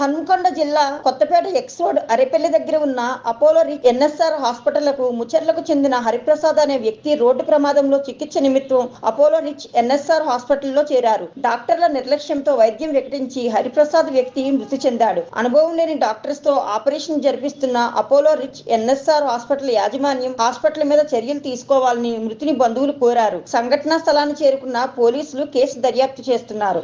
హన్మకొండ జిల్లా Kothapeta X road Arepalli దగ్గర ఉన్న అపోలో ఎన్ఎస్ఆర్ హాస్పిటల్కు ముచర్లకు చెందిన హరిప్రసాద్ అనే వ్యక్తి రోడ్డు ప్రమాదంలో చికిత్స నిమిత్తం అపోలో రిచ్ ఎన్ఎస్ఆర్ హాస్పిటల్లో చేరారు. డాక్టర్ల నిర్లక్ష్యంతో వైద్యం వికటించి హరిప్రసాద్ వ్యక్తి మృతి చెందాడు. అనుభవం లేని డాక్టర్స్తో ఆపరేషన్ జరిపిస్తున్న అపోలో రిచ్ ఎన్ఎస్ఆర్ హాస్పిటల్ యాజమాన్యం హాస్పిటల్ మీద చర్యలు తీసుకోవాలని మృతిని బంధువులు కోరారు. సంఘటనా స్థలాన్ని చేరుకున్న పోలీసులు కేసు దర్యాప్తు చేస్తున్నారు.